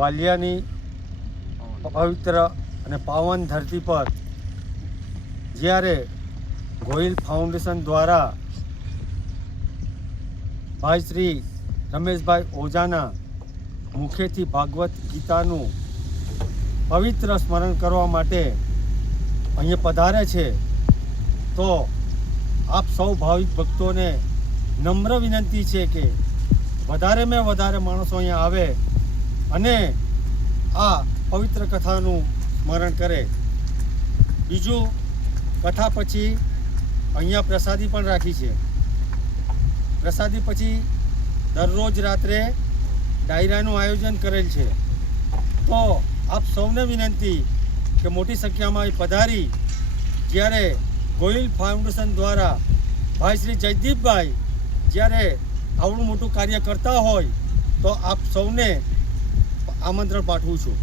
વાલિયાની પવિત્ર અને પાવન ધરતી પર જ્યારે ગોહિલ ફાઉન્ડેશન દ્વારા ભાઈ શ્રી રમેશભાઈ ઓઝાના મુખેથી ભાગવત ગીતાનું પવિત્ર સ્મરણ કરવા માટે અહીંયા પધારે છે, તો આપ સૌ ભાવિક ભક્તોને નમ્ર વિનંતી છે કે વધારેમાં વધારે માણસો અહીંયા આવે અને આ પવિત્ર કથાનું સ્મરણ કરે. બીજું, કથા પછી અહીંયા પ્રસાદી પણ રાખી છે. પ્રસાદી પછી દરરોજ રાત્રે ડાયરાનું આયોજન કરેલ છે. તો આપ સૌને વિનંતી કે મોટી સંખ્યામાં અહીં પધારી જ્યારે ગોહિલ ફાઉન્ડેશન દ્વારા ભાઈ શ્રી જયદીપભાઈ જ્યારે આવડું મોટું કાર્ય કરતા હોય તો આપ સૌને આમંત્રણ પાઠવું છું.